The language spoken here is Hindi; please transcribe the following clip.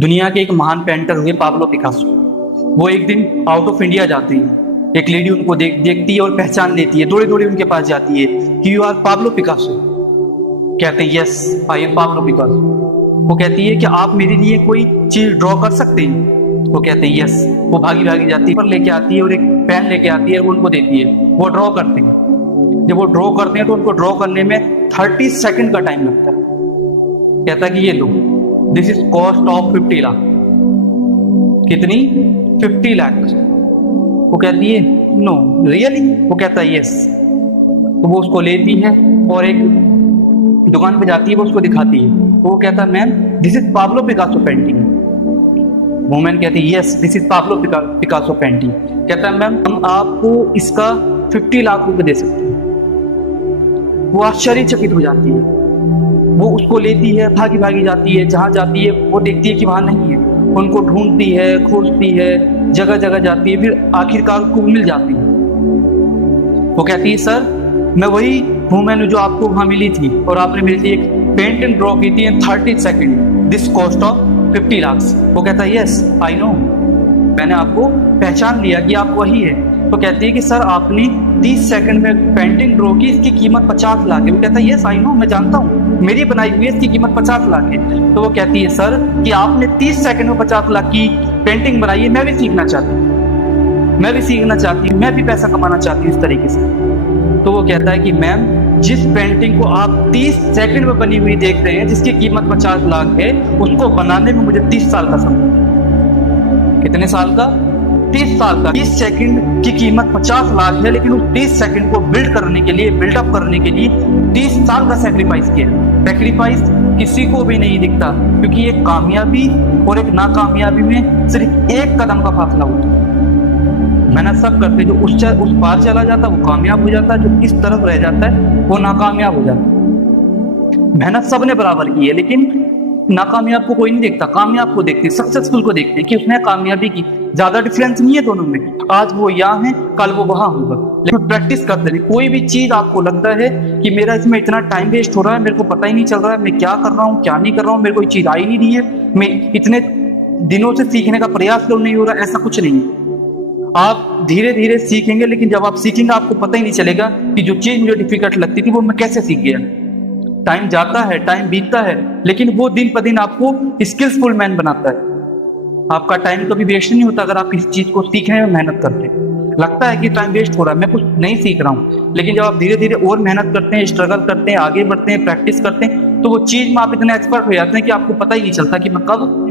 दुनिया के एक महान पेंटर हुए पाब्लो पिकासो। वो एक दिन आउट ऑफ इंडिया जाते हैं। एक लेडी उनको देखती है और पहचान लेती है, दौड़े दौड़े उनके पास जाती है कि यू आर पाब्लो पिकासो। कहते हैं yes I am Pablo Picasso. वो कहती है कि आप मेरे लिए कोई चीज ड्रॉ कर सकते हैं। वो कहते हैं यस। वो भागी भागी जाती है, पर लेके आती है और एक पेन लेके आती है, वो उनको देती है। वो ड्रॉ करते हैं। जब वो ड्रॉ करते हैं तो उनको ड्रॉ करने में 30 सेकंड का टाइम लगता है। कहता है कि ये लो, this is cost of 50 lakh. कितनी? 50 लाख। वो कहती है नो रियली। वो कहता है यस। तो वो उसको लेती है और एक दुकान पे जाती है, वो उसको दिखाती है। तो वो कहता है ma'am this is Pablo Picasso painting. Women कहती है yes this is Pablo Picasso painting. कहता है मैम हम आपको इसका 50 लाख रुपए दे सकते हैं। वो आश्चर्यचकित हो जाती है। वो उसको लेती है, भागी भागी जाती है, जहां जाती है वो देखती है कि वहां नहीं है। उनको ढूंढती है, खोजती है, जगह जगह जाती है, फिर आखिरकार उसको मिल जाती है। वो कहती है सर मैं वही हूँ, मैंने जो आपको वहां मिली थी और आपने मेरे लिए एक पेंटिंग ड्रॉ की थी इन 30 second, this cost of 50 lakh. वो कहता है यस आई नो, मैंने आपको पहचान लिया कि आप वही है। तो कहती है कि सर आपने 30 सेकंड में पेंटिंग ड्रॉ की, इसकी कीमत 50 लाख है। वो कहता है यस आई नो, मैं जानता हूँ, मेरी बनाई हुई है, इसकी कीमत 50 लाख है। तो वो कहती है सर कि आपने 30 सेकंड में 50 लाख की पेंटिंग बनाई है, मैं भी सीखना चाहती हूँ, मैं भी सीखना चाहती हूँ, मैं भी पैसा कमाना चाहती हूँ इस तरीके से। तो वो कहता है कि मैम जिस पेंटिंग को आप 30 सेकंड में बनी हुई देख रहे हैं, जिसकी कीमत 50 लाख है, उसको बनाने में मुझे 30 साल का समय। कितने साल का? 30 साल का। 30 सेकंड की कीमत 50 लाख है, लेकिन उस 30 सेकंड को बिल्ड करने के लिए, बिल्डअप करने के लिए 30 साल का सेक्रीफाइस किया। सेक्रीफाइस किसी को भी नहीं दिखता, क्योंकि एक कामयाबी और एक नाकामयाबी में सिर्फ एक कदम का फासला होता है। मेहनत सब करते, जो उस पार चला जाता वो कामयाब हो जाता है, जो इस तरफ रह जाता है वो नाकामयाब हो जाता है। मेहनत सबने बराबर की है, लेकिन नाकामयाब को कोई नहीं देखता, कामयाब को देखते, सक्सेसफुल को देखते कि उसने कामयाबी की। ज्यादा डिफरेंस नहीं है दोनों में, आज वो यहाँ है कल वो वहां होगा, लेकिन प्रैक्टिस करते रहे। कोई भी चीज आपको लगता है कि मेरा इसमें इतना टाइम वेस्ट हो रहा है, मेरे को पता ही नहीं चल रहा है मैं क्या कर रहा हूँ क्या नहीं कर रहा हूँ, मेरे को चीज आई नहीं रही है, मैं इतने दिनों से सीखने का प्रयास क्यों नहीं हो रहा, ऐसा कुछ नहीं है। आप धीरे धीरे सीखेंगे, लेकिन जब आप सीखेंगे आपको पता ही नहीं चलेगा कि जो चीज मुझे डिफिकल्ट लगती थी वो मैं कैसे सीख गया। टाइम जाता है, टाइम बीतता है, लेकिन वो दिन पर दिन आपको स्किल्सफुल मैन बनाता है। आपका टाइम कभी वेस्ट नहीं होता अगर आप किसी चीज को सीखने में मेहनत करते हैं। लगता है कि टाइम वेस्ट हो रहा है, मैं कुछ नहीं सीख रहा हूँ, लेकिन जब आप धीरे धीरे और मेहनत करते हैं, स्ट्रगल करते हैं, आगे बढ़ते हैं, प्रैक्टिस करते हैं, तो वो चीज में आप इतने एक्सपर्ट हो जाते हैं कि आपको पता ही नहीं चलता कि मैं कब